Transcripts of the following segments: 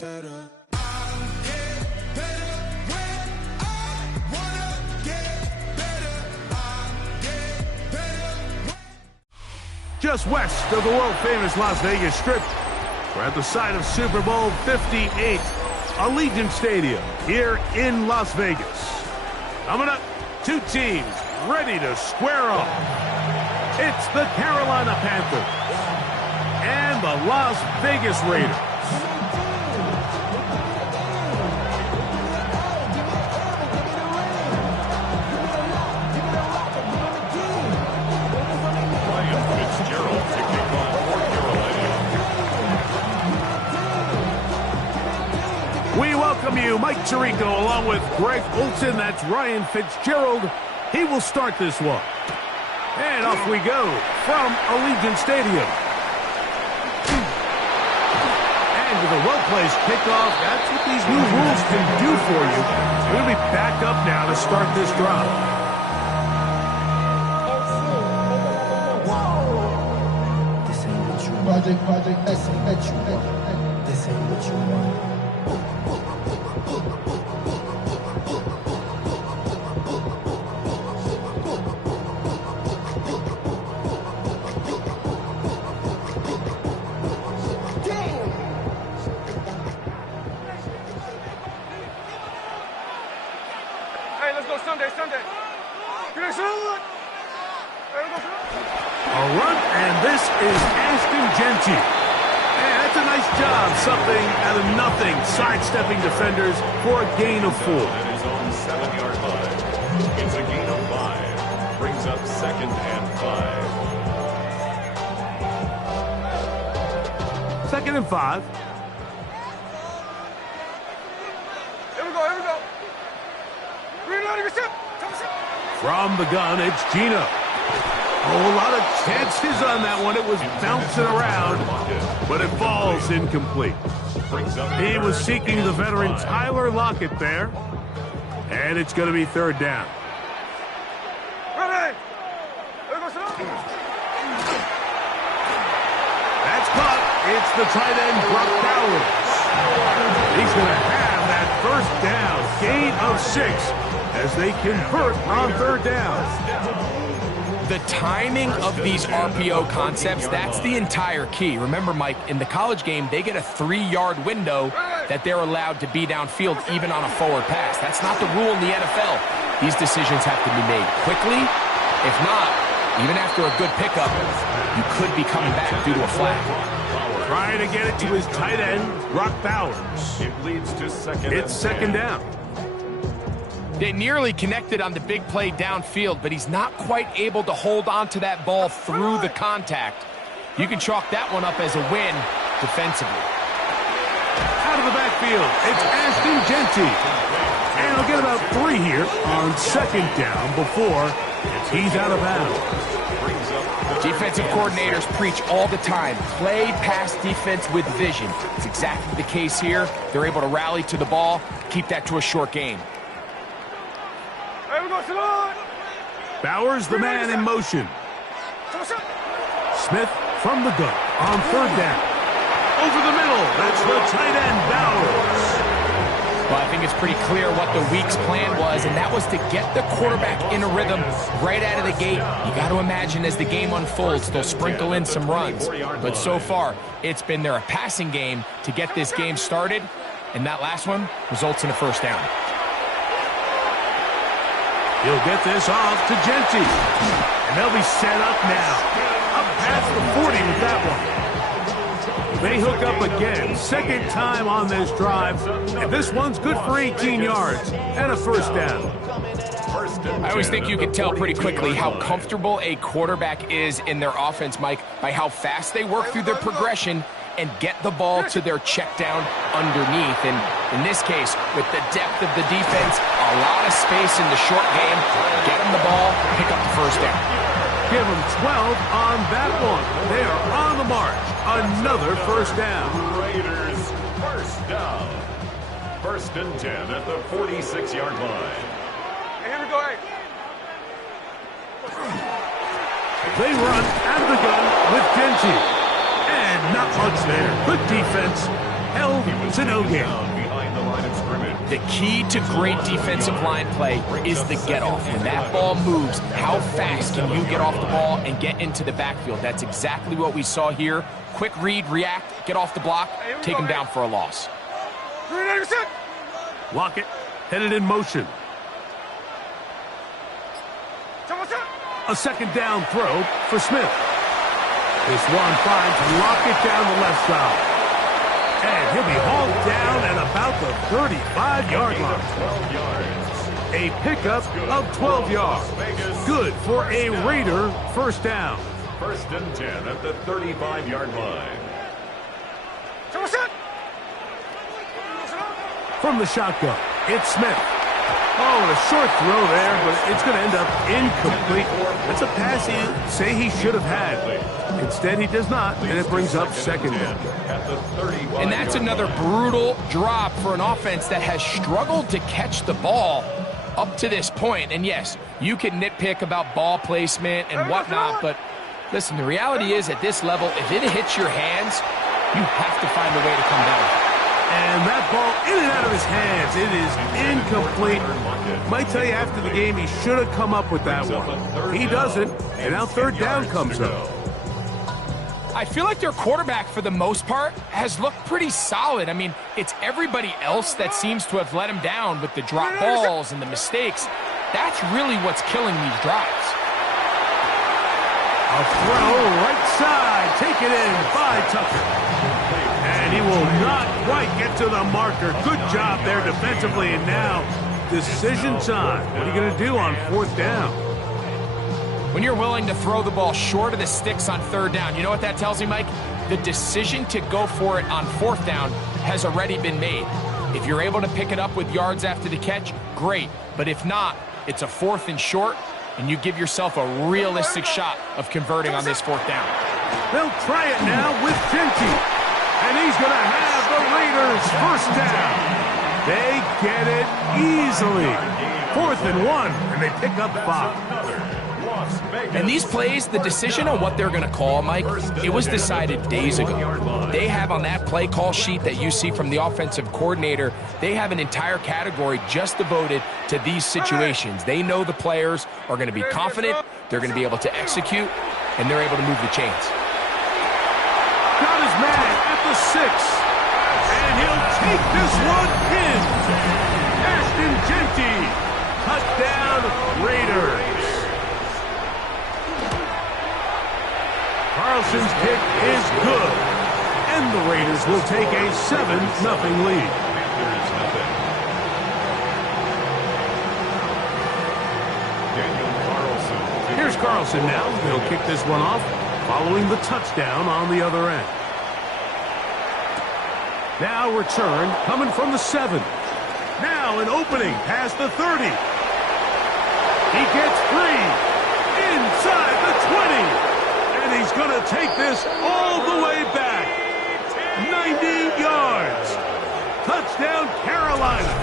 better. Just west of the world-famous Las Vegas Strip, we're at the site of Super Bowl 58, Allegiant Stadium here in Las Vegas. Coming up, two teams ready to square off. It's the Carolina Panthers and the Las Vegas Raiders. We welcome you, Mike Tirico, along with Greg Olson. That's Ryan Fitzgerald. He will start this one. And off we go from Allegiant Stadium. And with a well-placed kickoff, that's what these new rules can do for you. We're going to be back up now to start this drive. This ain't what you want. Project, this ain't what you want. This ain't what you want. A run, and this is Ashton Genty. And that's a nice job, something out of nothing, sidestepping defenders for a gain of 4. That is on 7-yard line. It's a gain of 5. Brings up 2nd and 5. 2nd and 5. Here we go. Reloading your step. From the gun, it's Gino. Oh, a lot of chances on that one. It was bouncing around, but it falls incomplete. He was seeking the veteran Tyler Lockett there, and it's going to be 3rd down. That's caught. It's the tight end, Brock Bowers. He's going to have that 1st down, gain of 6, as they convert on 3rd down. The timing of these RPO concepts, that's the entire key. Remember, Mike, in the college game, they get a 3-yard window that they're allowed to be downfield even on a forward pass. That's not the rule in the NFL. These decisions have to be made quickly. If not, even after a good pickup, you could be coming back due to a flag. Trying to get it to his tight end, Brock Bowers. It leads to 2nd. It's 2nd down. They nearly connected on the big play downfield, but he's not quite able to hold on to that ball through the contact. You can chalk that one up as a win defensively. Out of the backfield, it's Ashton Genty. And he'll get about 3 here on 2nd down before he's out of bounds. Defensive coordinators preach all the time, play pass defense with vision. It's exactly the case here. They're able to rally to the ball, keep that to a short game. Bowers, the man in motion. Smith from the gun on 3rd down. Over the middle, that's the tight end, Bowers. Well, I think it's pretty clear what the week's plan was, and that was to get the quarterback in a rhythm right out of the gate. You got to imagine as the game unfolds, they'll sprinkle in some runs. But so far, it's been their passing game to get this game started, and that last one results in a 1st down. He'll get this off to Genty. And they'll be set up now. Up past the 40 with that one. They hook up again. 2nd time on this drive. And this one's good for 18 yards and a 1st down. I always think you can tell pretty quickly how comfortable a quarterback is in their offense, Mike, by how fast they work through their progression and get the ball to their check down underneath. And in this case, with the depth of the defense, a lot of space in the short game, get them the ball, pick up the 1st down. Give them 12 on that one. They are on the march. Another 1st down. Raiders, 1st down. 1st and 10 at the 46-yard line. Hey, here we go. They run out of the gun with Genty. And not much there. Good defense. Held it's a no gain. Behind the line of scrimmage. The key to great defensive line play is the get-off. When that ball moves, how fast can you get off the ball and get into the backfield? That's exactly what we saw here. Quick read, react, get off the block, take him down for a loss. Lock it, headed in motion. A second down throw for Smith. This one finds Lockett down the left side. And he'll be hauled down at about the 35-yard line. 12 yards. A pickup of 12 yards. Good for a Raider first down. First and 10 at the 35-yard line. From the shotgun, it's Smith. Oh, and a short throw there, but it's going to end up incomplete. That's a pass he'd say he should have had. Instead, he does not, and it brings up second down. And that's another brutal drop for an offense that has struggled to catch the ball up to this point. And yes, you can nitpick about ball placement and whatnot, but listen, the reality is at this level, if it hits your hands, you have to find a way to come down. And that ball in and out of his hands. It is incomplete. Might tell you after the game he should have come up with that one. He doesn't, and now third down comes up. I feel like their quarterback, for the most part, has looked pretty solid. I mean, it's everybody else that seems to have let him down with the drop balls and the mistakes. That's really what's killing these drives. A throw right side, taken in by Tucker. And he will not quite get to the marker. Good job there defensively, and now decision time. What are you going to do on fourth down? When you're willing to throw the ball short of the sticks on third down, you know what that tells me, Mike? The decision to go for it on fourth down has already been made. If you're able to pick it up with yards after the catch, great. But if not, it's a fourth and short, and you give yourself a realistic shot of converting on this fourth down. They'll try it now with Genty. And he's going to have the Raiders first down. They get it easily. 4th and 1, and they pick up 5. And these plays, the decision on what they're going to call, Mike, it was decided days ago. They have on that play call sheet that you see from the offensive coordinator, they have an entire category just devoted to these situations. They know the players are going to be confident, they're going to be able to execute, and they're able to move the chains. Got his man at the 6, and he'll take this one in. Ashton Genty, touchdown Raiders. Carlson's kick is good, and the Raiders will take a 7-0 lead. Here's Carlson now. He'll kick this one off, following the touchdown on the other end. Now return coming from the 7. Now an opening past the 30. He gets free inside the 20. And he's going to take this all the way back. 90 yards. Touchdown Carolina.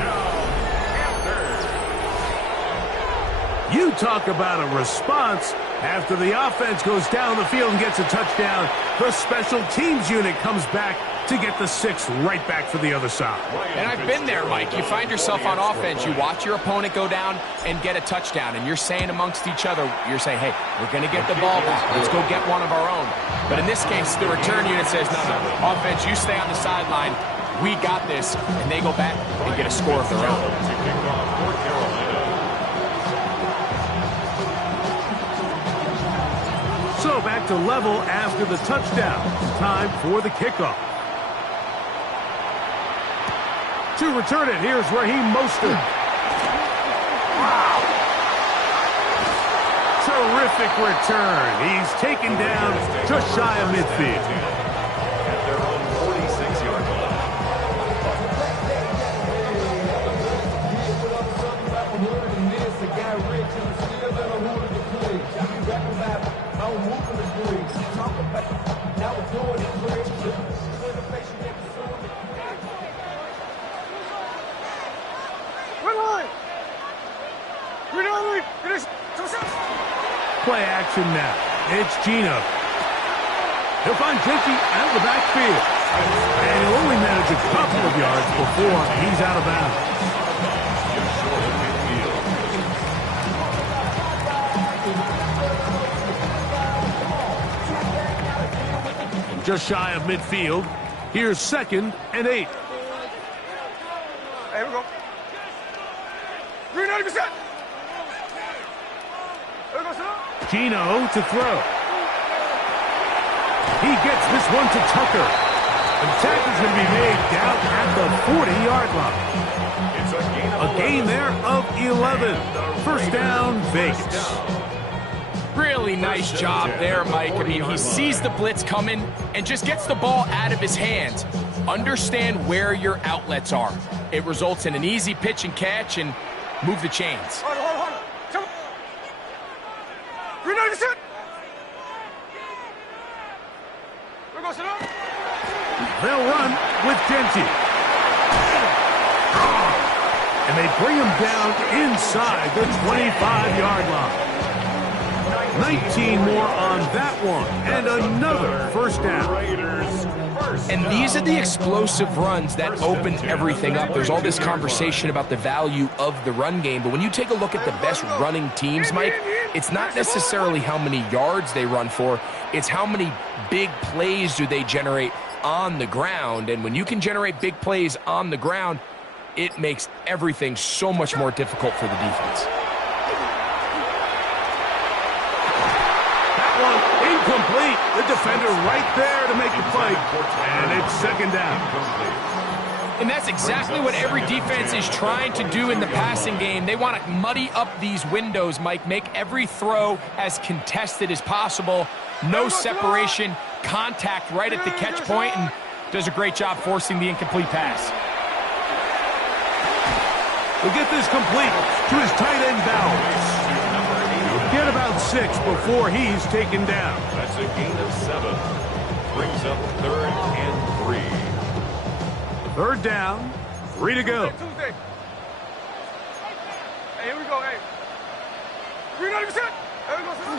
You talk about a response. After the offense goes down the field and gets a touchdown, the special teams unit comes back to get the 6 right back for the other side. And I've been there, Mike. You find yourself on offense, you watch your opponent go down and get a touchdown, and you're saying amongst each other, you're saying, hey, we're going to get the ball back. Let's go get one of our own. But in this case, the return unit says, no, offense, you stay on the sideline. We got this. And they go back and get a score of their own. So back to level after the touchdown. Time for the kickoff. To return it, here's Raheem Mostert. Wow. Terrific return. He's taken down just shy of midfield. At their own 46-yard line. Play action now. It's Gino. He'll find Genty out of the backfield. And he'll only manage a couple of yards. before he's out of bounds. Just short of midfield. Just shy of midfield. Here's 2nd and 8. Here we go. Green 90%. Here we go, son. Gino to throw. He gets this one to Tucker. The tackle's going to be made down at the 40-yard line. It's A gain there of 11. First down, Vegas. Really nice job there, Mike. I mean, he sees the blitz coming and just gets the ball out of his hands. Understand where your outlets are. It results in an easy pitch and catch and move the chains. Hold on. Green 90%. Here we go, son. They'll run with Genty. And they bring him down inside the 25-yard line. 19 more on that one, and another first down. And these are the explosive runs that open everything up. There's all this conversation about the value of the run game, but when you take a look at the best running teams, Mike, it's not necessarily how many yards they run for, it's how many big plays do they generate on the ground. And when you can generate big plays on the ground, it makes everything so much more difficult for the defense. Incomplete. The defender right there to make the play. And it's 2nd down. And that's exactly what every defense is trying to do in the passing game. They want to muddy up these windows, Mike, make every throw as contested as possible. No separation, contact right at the catch point, and does a great job forcing the incomplete pass. We'll get this complete to his tight end Bowers. Get about 6 before he's taken down. That's a gain of 7. Brings up 3rd and 3. 3rd down, 3 to go. Tuesday. Hey, here we go, hey. Green 90%. Here we go, son.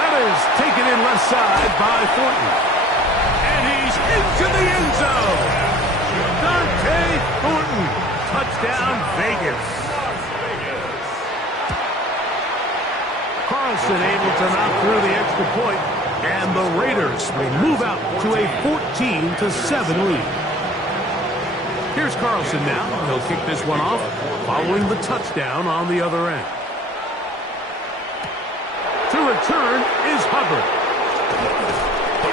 That is taken in left side by Thornton. And he's into the end zone. Dante Thornton. Touchdown, Vegas. Carlson able to knock through the extra point, and the Raiders will move out to a 14-7 lead. Here's Carlson now. He'll kick this one off, following the touchdown on the other end. To return is Hubbard.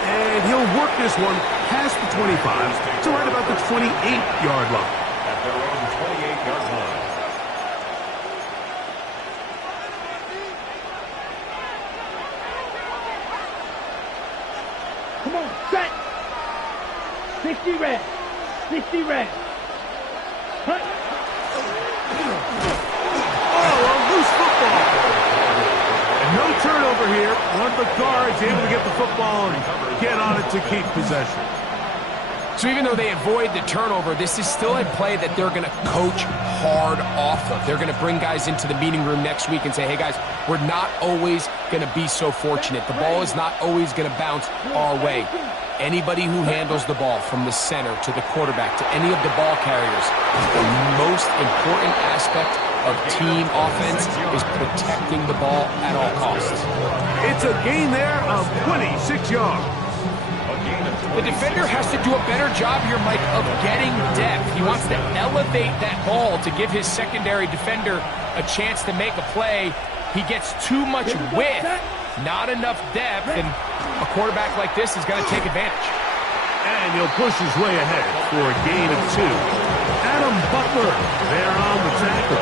And he'll work this one past the 25 to right about the 28-yard line. At their own 28-yard line. Come on, set. 60 red. 60 red. Hut. Oh, a loose football. And no turnover here. One of the guards able to get the football and get on it to keep possession. So even though they avoid the turnover, this is still a play that they're going to coach hard off of. They're going to bring guys into the meeting room next week and say, hey, guys, we're not always going to be so fortunate. The ball is not always going to bounce our way. Anybody who handles the ball from the center to the quarterback to any of the ball carriers, the most important aspect of team offense is protecting the ball at all costs. It's a gain there of 26 yards. The defender has to do a better job here, Mike, of getting depth. He wants to elevate that ball to give his secondary defender a chance to make a play. He gets too much width, not enough depth, and a quarterback like this is going to take advantage. And he'll push his way ahead for a gain of 2. Adam Butler there on the tackle.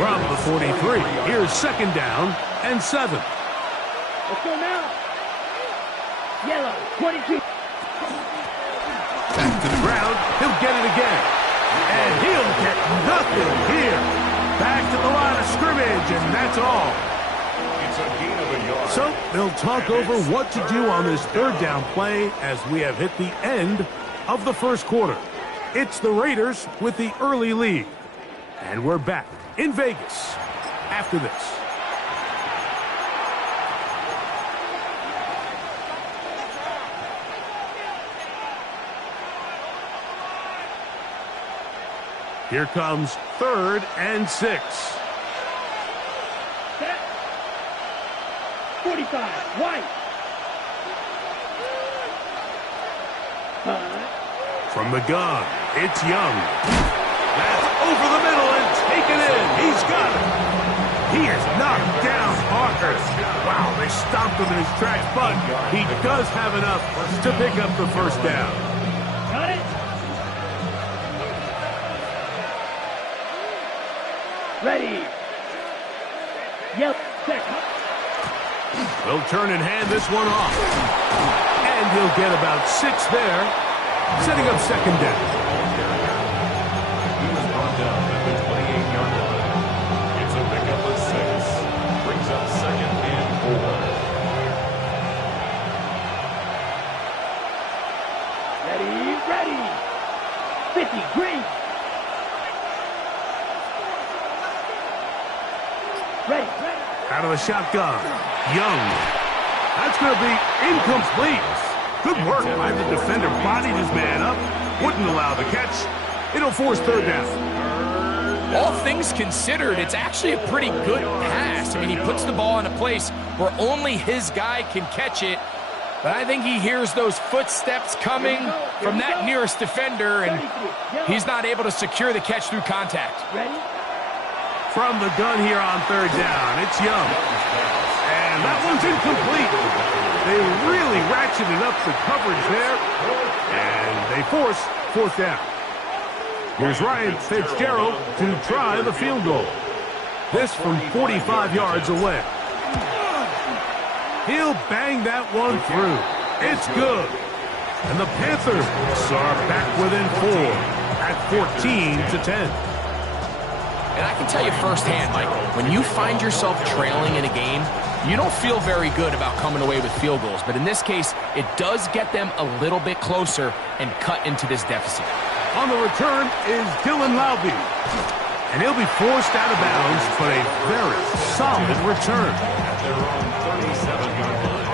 From the 43, here's 2nd down and 7. Let's go now. Yellow, 22. Back to the ground, he'll get it again. And he'll get nothing here. Back to the line of scrimmage, and that's all. It's a gain of a yard. So they'll talk over what to do on this 3rd down play as we have hit the end of the first quarter. It's the Raiders with the early lead. And we're back in Vegas after this. Here comes 3rd and 6. Set. 45. White. From the gun, it's Young. That's over the middle and taken in. He's got it. He is knocked down hard. Wow, they stopped him in his tracks, but he does have enough to pick up the first down. Got it. Ready. Yep. Set. They'll turn and hand this one off. And he'll get about 6 there, setting up 2nd down. He was brought down at the 28-yard line. It's a pickup of 6. Brings up 2nd and 4. Ready. 50. Green. Ready. Out of the shotgun, Young. That's going to be incomplete. Good work by the defender. Bodied his man up. Wouldn't allow the catch. It'll force 3rd down. All things considered, it's actually a pretty good pass. I mean, he puts the ball in a place where only his guy can catch it. But I think he hears those footsteps coming from that nearest defender, and he's not able to secure the catch through contact. Ready. From the gun here on 3rd down, it's Young. And that one's incomplete. They really ratcheted up the coverage there, and they force 4th down. Here's Ryan Fitzgerald to try the field goal. This from 45 yards away. He'll bang that one through. It's good. And the Panthers are back within 4 at 14-10. And I can tell you firsthand, Mike, when you find yourself trailing in a game, you don't feel very good about coming away with field goals. But in this case, it does get them a little bit closer and cut into this deficit. On the return is Dylan Laube. And he'll be forced out of bounds, but a very solid return. At their own 37-yard line.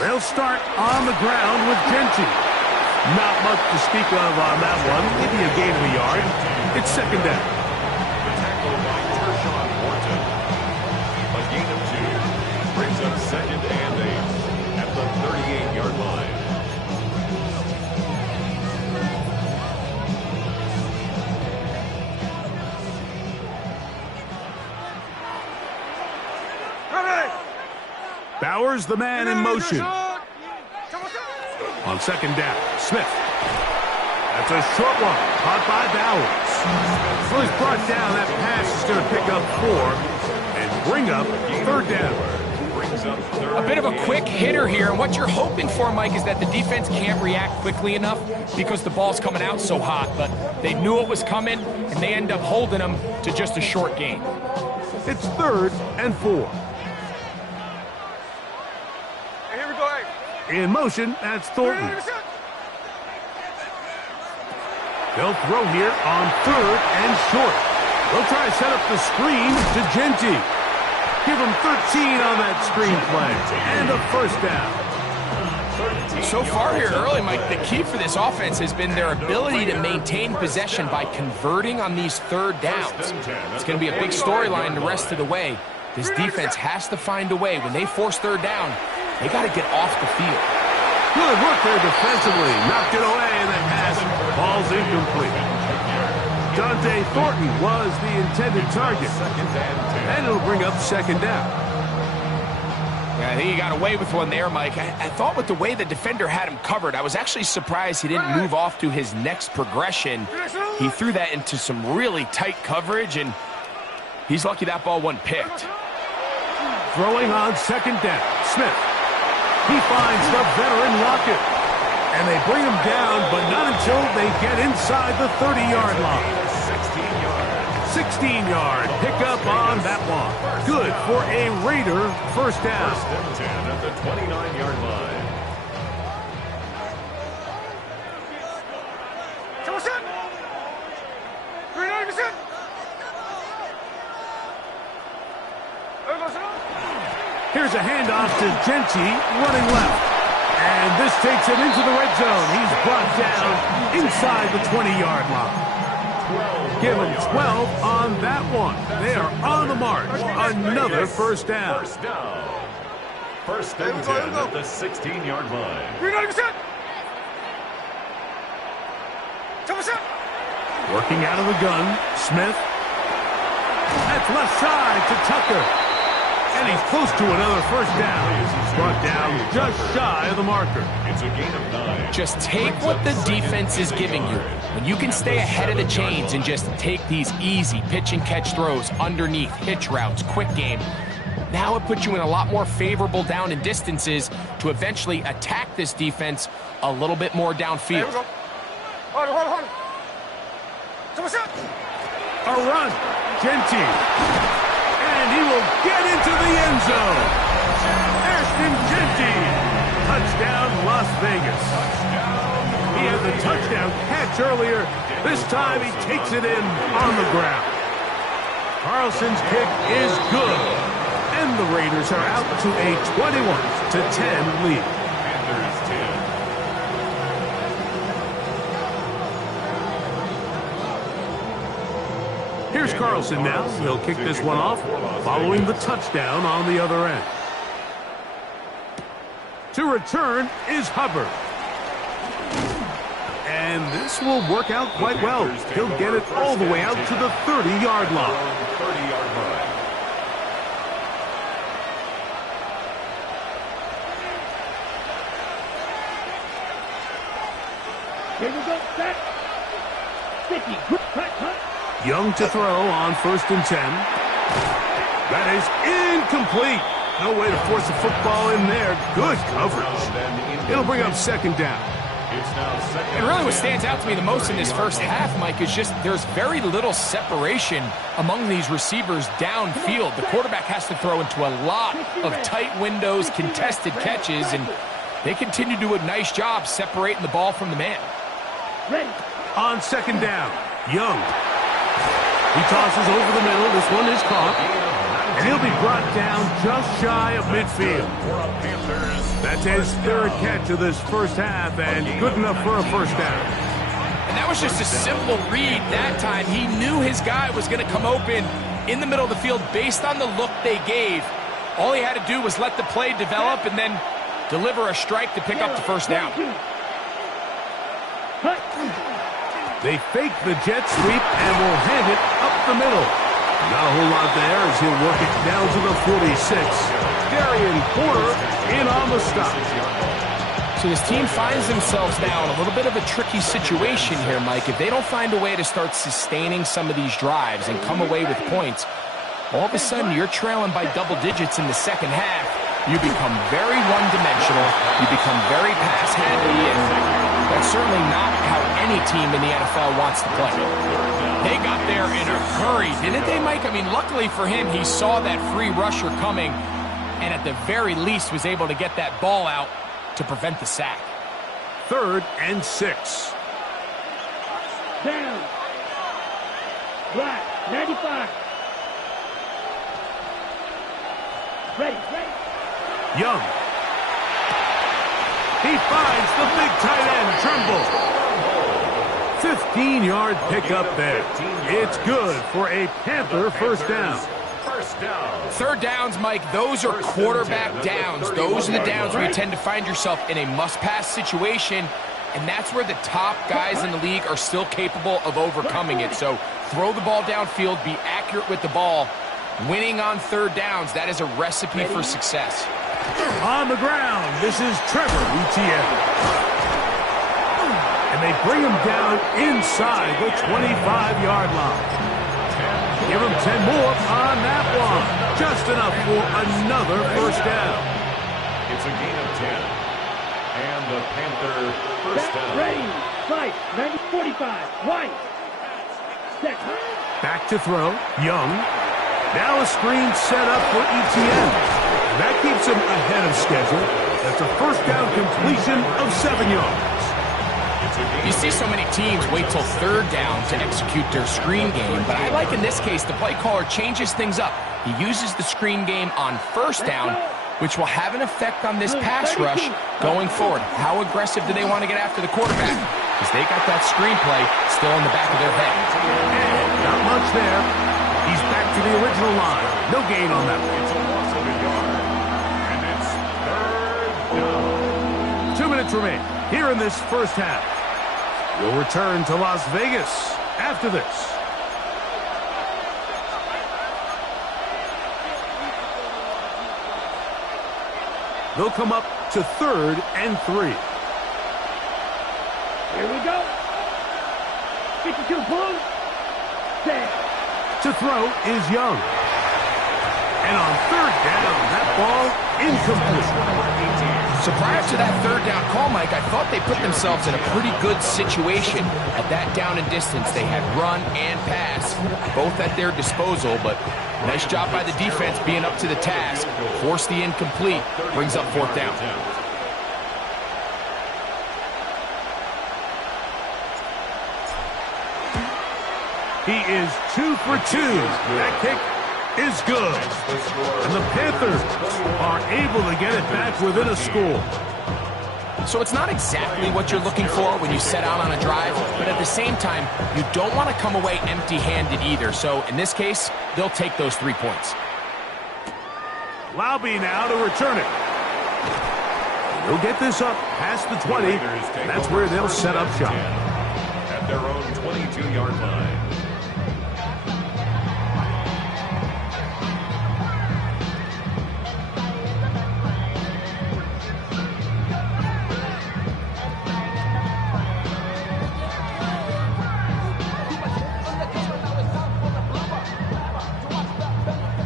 They'll start on the ground with Genty. Not much to speak of on that one. Maybe a gain of a yard. It's 2nd down. The tackle by Tershawn Wharton. A gain of 2. Brings up 2nd and 8 at the 38-yard line. Bowers, the man in motion. On 2nd down, Smith. That's a short one, caught by Bowers. Well, he's brought down. That pass is going to pick up 4 and bring up 3rd down. A bit of a quick hitter here, and what you're hoping for, Mike, is that the defense can't react quickly enough because the ball's coming out so hot, but they knew it was coming, and they end up holding them to just a short gain. It's 3rd and 4. In motion, that's Thornton. They'll throw here on 3rd and short. They'll try to set up the screen to Genty. Give him 13 on that screen play. And a 1st down. So far here early, Mike, the key for this offense has been their ability to maintain possession by converting on these 3rd downs. It's going to be a big storyline the rest of the way. This defense has to find a way. When they force 3rd down, they got to get off the field. Good work there defensively. Knocked it away, and that pass falls incomplete. Dante Thornton was the intended target. And it'll bring up 2nd down. Yeah, I think he got away with one there, Mike. I thought with the way the defender had him covered, I was actually surprised he didn't move off to his next progression. He threw that into some really tight coverage, and he's lucky that ball wasn't picked. Throwing on 2nd down, Smith. He finds the veteran Lockett. And they bring him down, but not until they get inside the 30-yard line. 16-yard pickup on that one. Good for a Raider 1st down. 1st and 10 at the 29-yard line. Here's a handoff to Genty, running left. And this takes him into the red zone. He's brought down inside the 20-yard line. Give him 12 on that one. They are on the march. Another first down. First and 10 at the 16-yard line. Working out of the gun, Smith. That's left side to Tucker. And he's close to another first down. He's brought down just shy of the marker. It's a gain of 9. Just take what the defense is giving you. When you can stay ahead of the chains and just take these easy pitch and catch throws underneath, hitch routes, quick game, now it puts you in a lot more favorable down and distances to eventually attack this defense a little bit more downfield. A run. Genty. And he will get into the end zone. Ashton Genty. Touchdown, Las Vegas. He had the touchdown catch earlier. This time he takes it in on the ground. Carlson's kick is good. And the Raiders are out to a 21-10 lead. Panthers 10. Here's Carlson now. He'll kick this one off following the touchdown on the other end. To return is Hubbard. And this will work out quite well. He'll get it all the way out to the 30-yard line. 30-yard line. Here we go, set. 50, quick, cut. Young to throw on 1st and 10. That is incomplete. No way to force the football in there. Good coverage. It'll bring up 2nd down. It's now 2nd. And really what stands out to me the most in this first half, Mike, is just there's very little separation among these receivers downfield. The quarterback has to throw into a lot of tight windows, contested catches, and they continue to do a nice job separating the ball from the man. Ready. On 2nd down, Young. He tosses over the middle. This one is caught. And he'll be brought down just shy of midfield. That's his 3rd catch of this first half, and good enough for a first down. And that was just a simple read that time. He knew his guy was going to come open in the middle of the field based on the look they gave. All he had to do was let the play develop and then deliver a strike to pick up the first down. They fake the jet sweep and will hand it up the middle. Not a whole lot there as he'll work it down to the 46. Darian Porter in on the stop. So this team finds themselves now in a little bit of a tricky situation here, Mike. If they don't find a way to start sustaining some of these drives and come away with points, all of a sudden you're trailing by double digits in the second half. You become very one-dimensional. You become very pass-heavy, and that's certainly not how any team in the NFL wants to play. They got there in a hurry, didn't they, Mike? I mean, luckily for him, he saw that free rusher coming, and at the very least was able to get that ball out to prevent the sack. 3rd and 6. Down. Black, 95. Ready. Young. He finds the big tight end, Trimble. 15-yard pickup there. It's good for a Panther first down. First down. 3rd downs, Mike, those are quarterback downs. Those are the downs where you tend to find yourself in a must-pass situation, and that's where the top guys in the league are still capable of overcoming it. So throw the ball downfield, be accurate with the ball. Winning on 3rd downs, that is a recipe for success. On the ground, this is Trevor Etienne. And they bring him down inside the 25-yard line. Give him 10 more on that one. Just enough for another first down. It's a gain of 10. And the Panther first down. Ready. Fight. 90-45. White. Set. Back to throw. Young. Now a screen set up for Etienne. That keeps him ahead of schedule. That's a first down completion of 7 yards. You see so many teams wait till 3rd down to execute their screen game, but I like in this case the play caller changes things up. He uses the screen game on 1st down, which will have an effect on this pass rush going forward. How aggressive do they want to get after the quarterback? Because they got that screenplay still in the back of their head. And not much there. He's back to the original line. No gain on that one. It's a loss of a yard. And it's third down. 2 minutes remain here in this first half. We'll return to Las Vegas after this. They'll come up to 3rd and 3. Here we go. 52 points. To throw is Young. And on 3rd down, that ball incomplete. So prior to that 3rd down call, Mike, I thought they put themselves in a pretty good situation at that down and distance. They had run and pass, both at their disposal, but nice job by the defense being up to the task. Force the incomplete, brings up 4th down. He is 2 for 2. That kick is good. And the Panthers are able to get it back within a score. So it's not exactly what you're looking for when you set out on a drive, but at the same time, you don't want to come away empty-handed either. So in this case, they'll take those 3 points. Laube now to return it. They'll get this up past the 20. That's where they'll set up shop. At their own 22-yard line.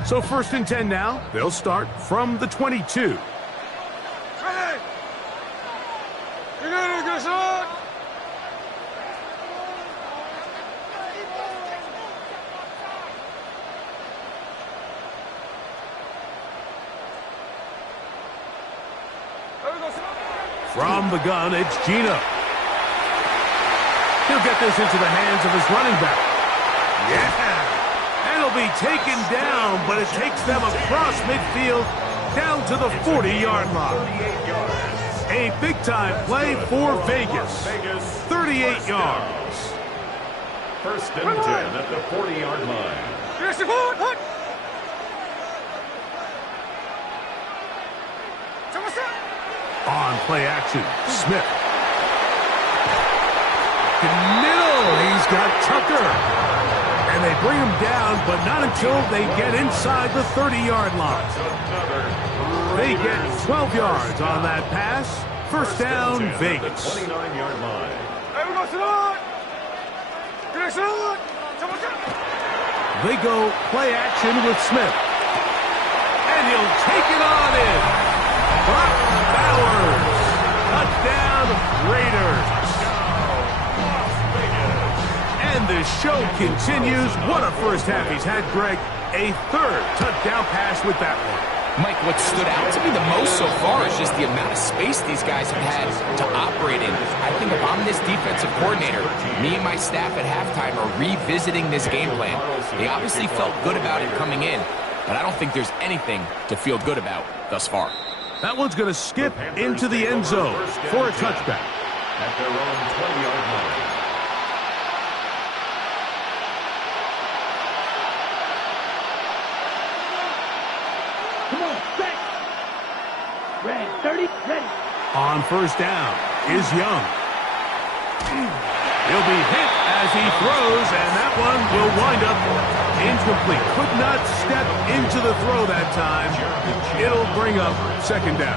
So 1st and 10 now. They'll start from the 22. From the gun, it's Gino. He'll get this into the hands of his running back. Yeah! And he'll be taken down, but it takes them across midfield down to the 40-yard line. A big-time play for Vegas. 38 yards. 1st and 10 at the 40-yard line. On play action, Smith. To middle, he's got Tucker. And they bring him down, but not until they get inside the 30-yard line. They get 12 yards on that pass. 1st down, Vegas. 29-yard line. They go play action with Smith. And he'll take it on in. Brock Bowers. Touchdown, Raiders. And the show continues. What a first half he's had, Greg. A 3rd touchdown pass with that one. Mike, what stood out to me the most so far is just the amount of space these guys have had to operate in. I think if I'm this defensive coordinator, me and my staff at halftime are revisiting this game plan. They obviously felt good about it coming in, but I don't think there's anything to feel good about thus far. That one's going to skip into the end zone for a touchback. At their own 20-yard line. Come on, back. Ready, 30, ready. On 1st down is Young. He'll be hit as he throws, and that one will wind up incomplete. Could not step into the throw that time. It'll bring up 2nd down.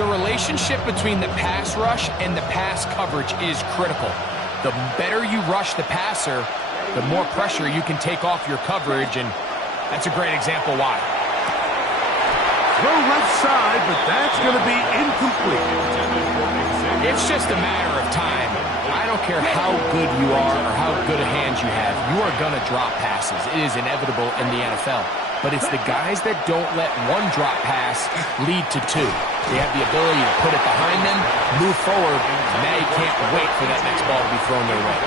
The relationship between the pass rush and the pass coverage is critical. The better you rush the passer, the more pressure you can take off your coverage, and that's a great example why. Throw left side, but that's going to be incomplete. It's just a matter of time. I don't care how good you are or how good a hand you have, you are going to drop passes. It is inevitable in the NFL. But it's the guys that don't let one drop pass lead to 2. They have the ability to put it behind them, move forward, and now you can't wait for that next ball to be thrown their way.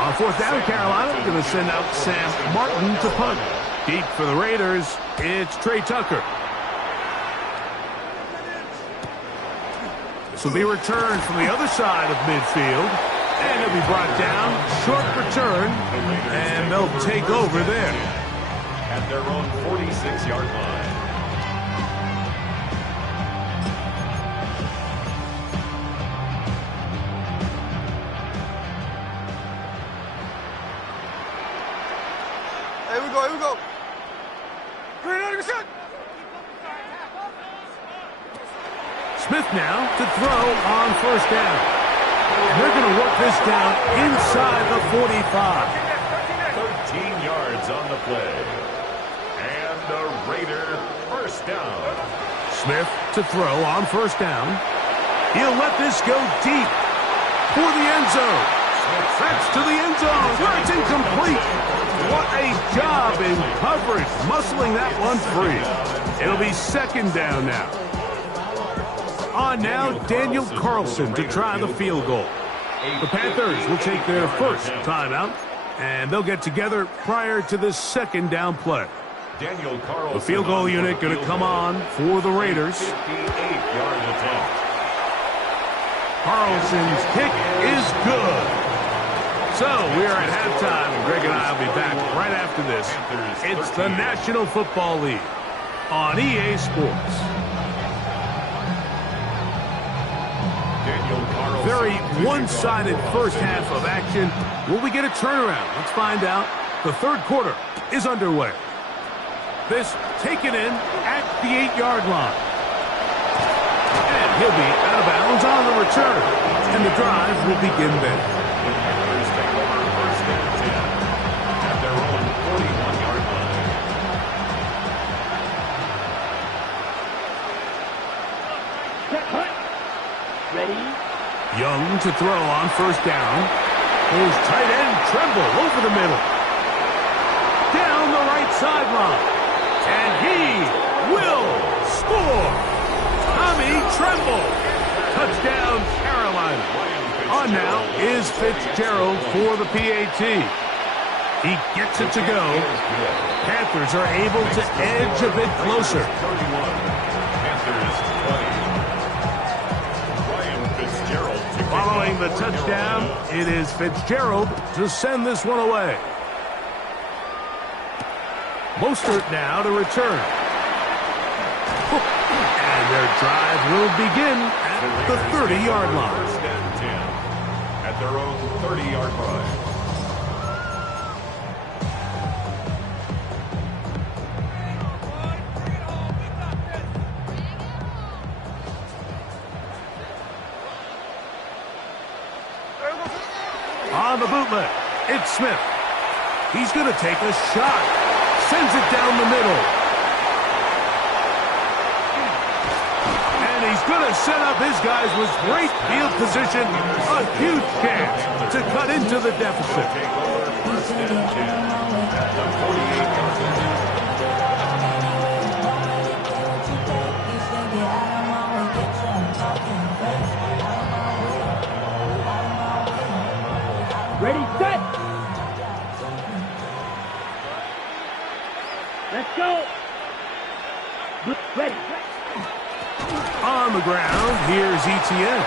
On 4th down, Carolina going to send out Sam Martin to punt. Deep for the Raiders, it's Trey Tucker. This will be returned from the other side of midfield. And it'll be brought down. Short return. And they'll take over there. At their own 46-yard line. Here we go, here we go. 390%. Smith now to throw on first down. And they're going to work this down inside the 45. 13 yards on the play. And the Raider first down. Smith to throw on first down. He'll let this go deep for the end zone. That's to the end zone where it's incomplete. What a job in coverage, muscling that one free. It'll be second down now. On now, Daniel Carlson to try the field goal. The Panthers will take their first timeout, and they'll get together prior to this second down play. Daniel Carlson, the field goal unit going to come on for the Raiders. 58-yard attempt. Carlson's kick is good. So we are at halftime, and Greg and I will be back right after this. It's the National Football League on EA Sports. Very one-sided first half of action. Will we get a turnaround? Let's find out. The third quarter is underway. This taken in at the 8-yard line. And he'll be out of bounds on the return. And the drive will begin then. At their own 41-yard line. Ready? Young to throw on first down. Goes tight end Tremble over the middle. Down the right sideline. And he will score. Tommy Tremble. Touchdown, Carolina. On now is Fitzgerald for the PAT. He gets it to go. Panthers are able to edge a bit closer. 31. Panthers 20. Ryan Fitzgerald. Following the touchdown, it is Fitzgerald to send this one away. Mostert now to return. And their drive will begin at the 30-yard line. First and 10 at their own 30-yard line. On the bootleg, it's Smith. He's going to take a shot. Sends it down the middle. And he's going to set up his guys with great field position. A huge chance to cut into the deficit. Take over first and 10 at the 48-yard line. Ready, set. Let's go. Ready. On the ground, here's Etienne.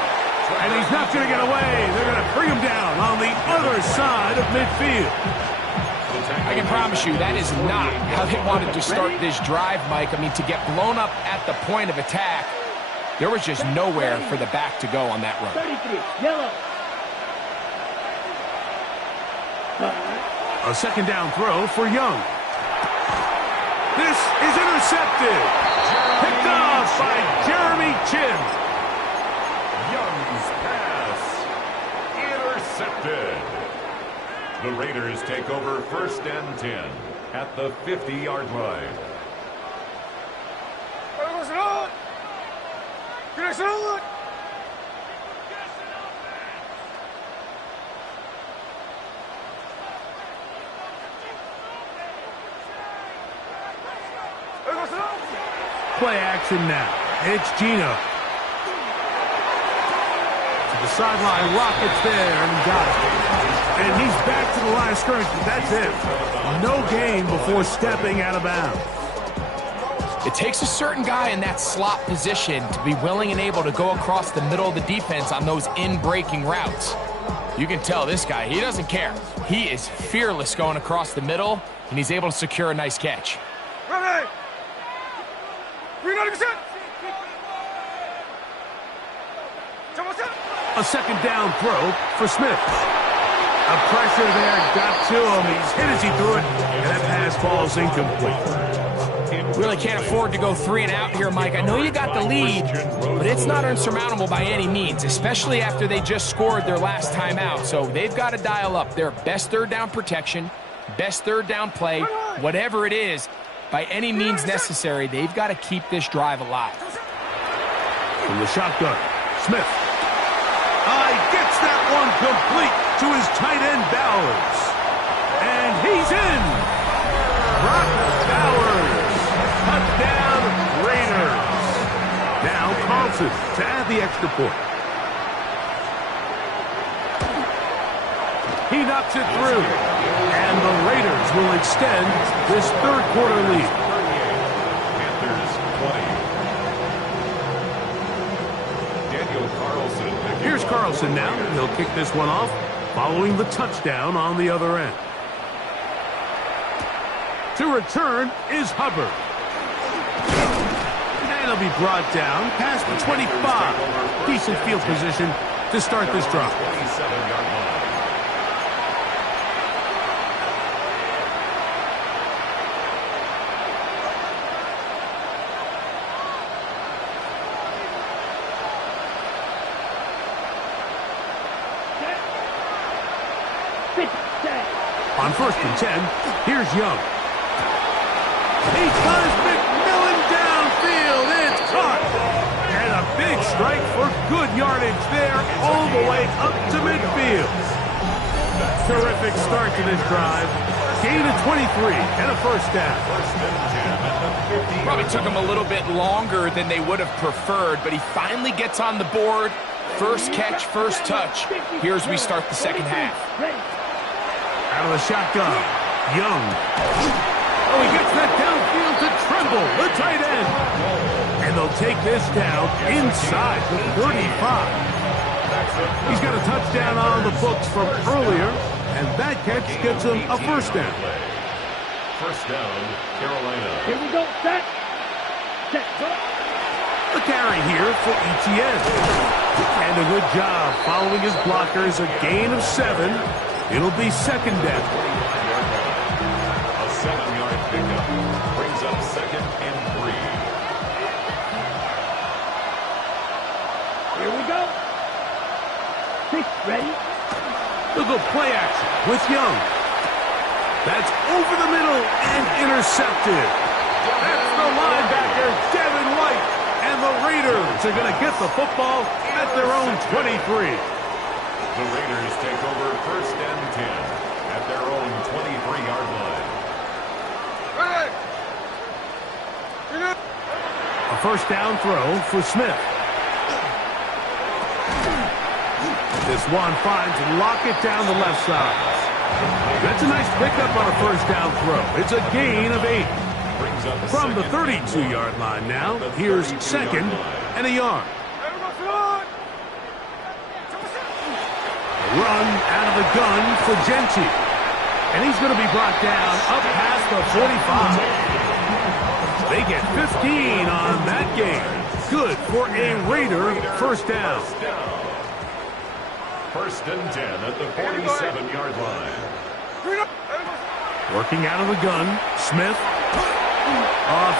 And he's not going to get away. They're going to bring him down on the other side of midfield. I can promise you that is not how they wanted to start this drive, Mike. I mean, to get blown up at the point of attack, there was just nowhere for the back to go on that run. 33, yellow. A second down throw for Young. This is intercepted. Picked off by Jeremy Chin. Young's pass intercepted. The Raiders take over first and 10 at the 50-yard line. Play action now. It's Gino. To the sideline, Rockets there, and he got it. And he's back to the line of scrimmage, but that's it. No gain before stepping out of bounds. It takes a certain guy in that slot position to be willing and able to go across the middle of the defense on those in-breaking routes. You can tell this guy, he doesn't care. He is fearless going across the middle, and he's able to secure a nice catch. Ready. Ready, set. A second down throw for Smith. A pressure there got to him. He's hit as he threw it, and that pass falls incomplete. Really can't afford to go 3 and out here, Mike. I know you got the lead, but it's not insurmountable by any means, especially after they just scored their last timeout. So they've got to dial up their best third down protection, best third down play, whatever it is, by any means necessary. They've got to keep this drive alive. From the shotgun, Smith. He gets that one complete to his tight end, Bowers. And he's in. Brock Bowers. Touchdown, Raiders. Now Carlson to add the extra point. He knocks it through. And the Raiders will extend this third quarter lead. Panthers 20. Here's Carlson now. He'll kick this one off, following the touchdown on the other end. To return is Hubbard. And he'll be brought down past the 25. Decent field position to start this drive. 27-yard line. On 1st and 10, here's Young. He's got his McMillan downfield. It's caught. And a big strike for good yardage there all the way up to midfield. Terrific start to this drive. Gain of 23 and a first down. Probably took him a little bit longer than they would have preferred, but he finally gets on the board. First catch, first touch. Here's we start the second half. Out of the shotgun, Young. Oh, he gets that downfield to Tremble, the tight end. And they'll take this down inside the 35. He's got a touchdown on the books from earlier, and that catch gets him a first down. First down, Carolina. Here we go, set. Set. The carry here for ETN. And a good job following his blockers, a gain of 7. It'll be second down. A 7-yard pickup brings up 2nd and 3. Here we go. 6, ready. They'll go play action with Young. That's over the middle and intercepted. That's the linebacker, Devin White. And the Raiders are going to get the football at their own 23. The Raiders take over 1st and 10 at their own 23-yard line. A first down throw for Smith. This one finds Lockett down the left side. That's a nice pickup on a first down throw. It's a gain of 8. From the 32-yard line now, here's 2nd and a yard. Run out of the gun for Genty. And he's going to be brought down up past the 45. They get 15 on that game. Good for a Raider first down. 1st and 10 at the 47-yard line. Working out of the gun, Smith.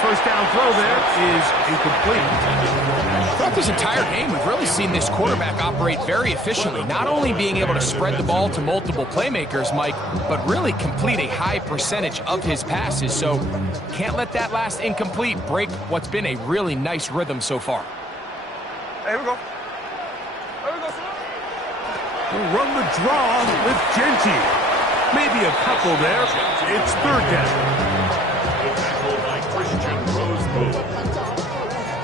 First down throw there is incomplete. Throughout this entire game, we've really seen this quarterback operate very efficiently, not only being able to spread the ball to multiple playmakers, Mike, but really complete a high percentage of his passes. So can't let that last incomplete break what's been a really nice rhythm so far. Here we go. Here we go. We'll run the draw with Genty. Maybe a couple there. It's 3rd down. Tackle by Christian Rosebud.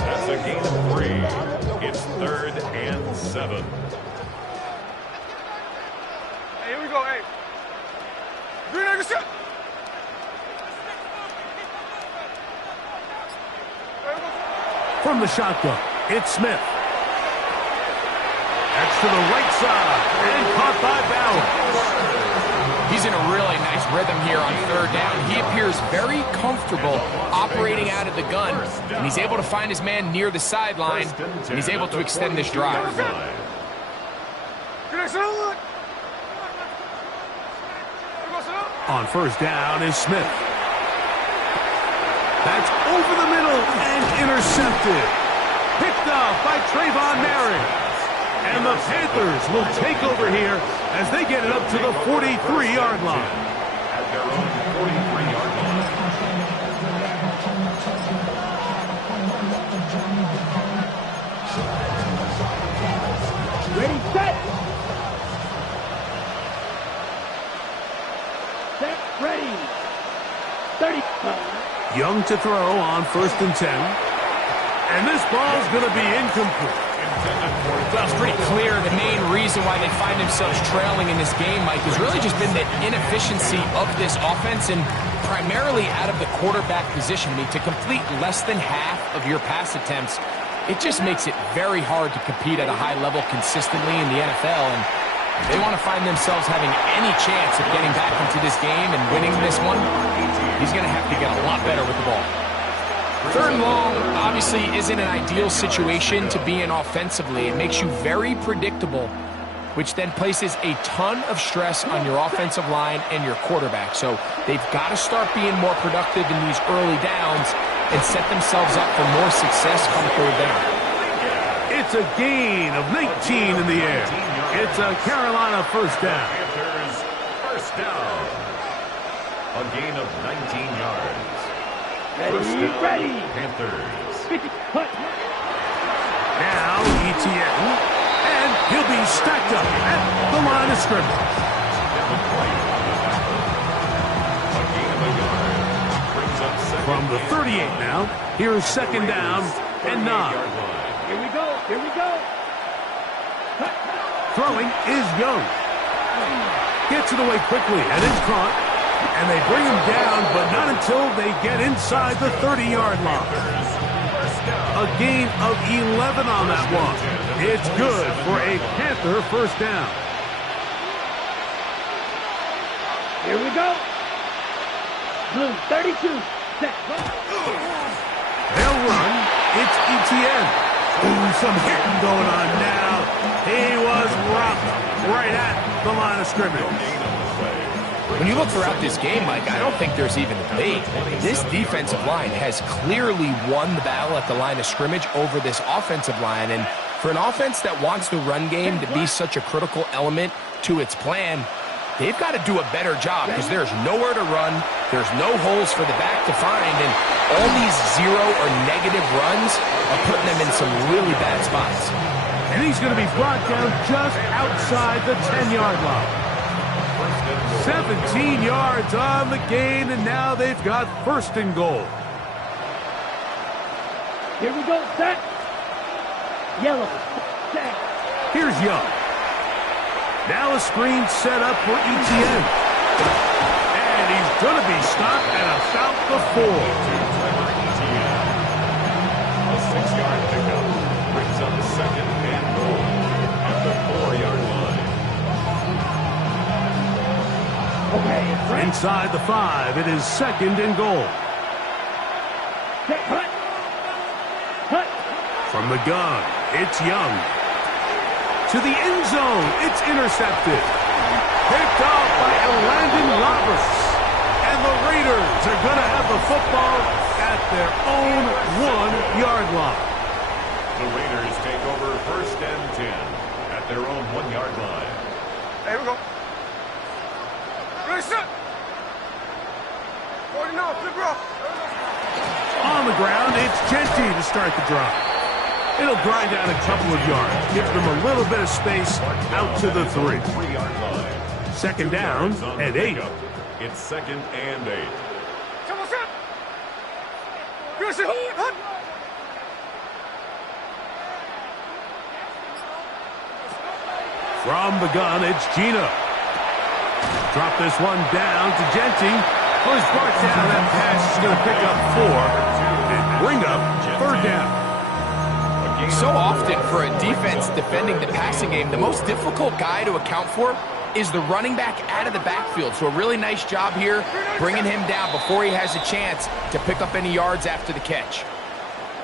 That's a gain of 3. It's 3rd and 7. Hey, here we go, hey. Green egg set. From the shotgun, it's Smith. That's to the right side, and caught by Bauer. He's in a really nice rhythm here on third down. He appears very comfortable operating out of the gun, and he's able to find his man near the sideline, and he's able to extend this drive. On first down is Smith. That's over the middle and intercepted. Picked off by Trayvon Merritt. And the Panthers will take over here as they get it up to the 43-yard line. At their own 43-yard line. Ready, set. Set, ready. 35. Young to throw on 1st and 10. And this ball's going to be incomplete. Well, it's pretty clear the main reason why they find themselves trailing in this game, Mike, has really just been the inefficiency of this offense and primarily out of the quarterback position. I mean, to complete less than half of your pass attempts, it just makes it very hard to compete at a high level consistently in the NFL. And if they want to find themselves having any chance of getting back into this game and winning this one, he's going to have to get a lot better with the ball. Third and long obviously isn't an ideal situation to be in offensively. It makes you very predictable, which then places a ton of stress on your offensive line and your quarterback. So they've got to start being more productive in these early downs and set themselves up for more success come third down. It's a gain of 19 in the air. It's a Carolina first down. Panthers first down. A gain of 19 yards. Ready. Panthers. 50, cut. Now Etienne, and he'll be stacked up at the line of scrimmage. A gain of a yard. Brings up second. From the 38 now, here's 2nd down and 9. Here we go. Here we go. Cut. Throwing is Young. Gets it away quickly and is caught. And they bring him down, but not until they get inside the 30-yard line. A gain of 11 on that one. It's good for a Panther first down. Here we go. Blue 32. Set. They'll run. It's Etienne. Ooh, some hitting going on now. He was rocked right at the line of scrimmage. When you look throughout this game, Mike, I don't think there's even a debate. This defensive line has clearly won the battle at the line of scrimmage over this offensive line. And for an offense that wants the run game to be such a critical element to its plan, they've got to do a better job because there's nowhere to run. There's no holes for the back to find. And all these zero or negative runs are putting them in some really bad spots. And he's going to be brought down just outside the 10-yard line. 17 yards on the gain, and now they've got 1st and goal. Here we go. Set. Yellow. Set. Here's Young. Now a screen set up for Etienne. And he's going to be stopped at about the 4. A 6-yard pickup brings up 2nd and goal at the 4-yard line. Okay. Inside the 5, it is 2nd and goal. Set. Cut. Cut. From the gun, it's Young. To the end zone, it's intercepted. Picked off by Landon Roberts. And the Raiders are going to have the football at their own 1-yard line. The Raiders take over 1st and 10 at their own 1-yard line. Here we go. Ready, set. 49, flip off. On the ground, it's Genty to start the drive. It'll grind out a couple of yards, give them a little bit of space out to the 3. 3-yard line. 2nd down and 8. It's 2nd and 8. Come on, set. Finish it. Hut. From the gun, it's Gino. Drop this one down to Genty. Well, he's brought down. That pass is going to pick up 4 and bring up 3rd down. So often for a defense defending the passing game, the most difficult guy to account for is the running back out of the backfield. So a really nice job here bringing him down before he has a chance to pick up any yards after the catch.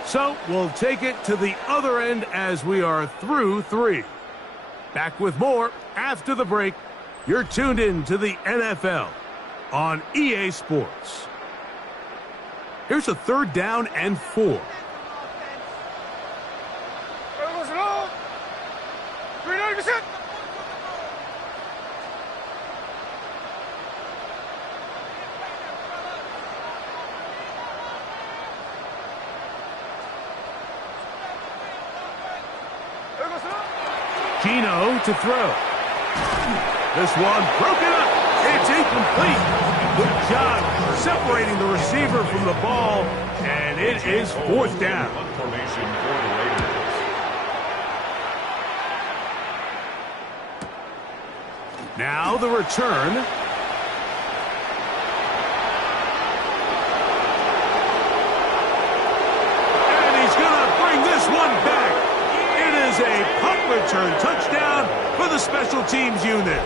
So we'll take it to the other end as we are through 3. Back with more after the break. You're tuned in to the NFL on EA Sports. Here's a 3rd down and 4. Gino to throw. This one broken up. It's incomplete. Good job separating the receiver from the ball, and it is 4th down. Now the return. And he's going to bring this one back. It is a punt return touchdown for the special teams unit.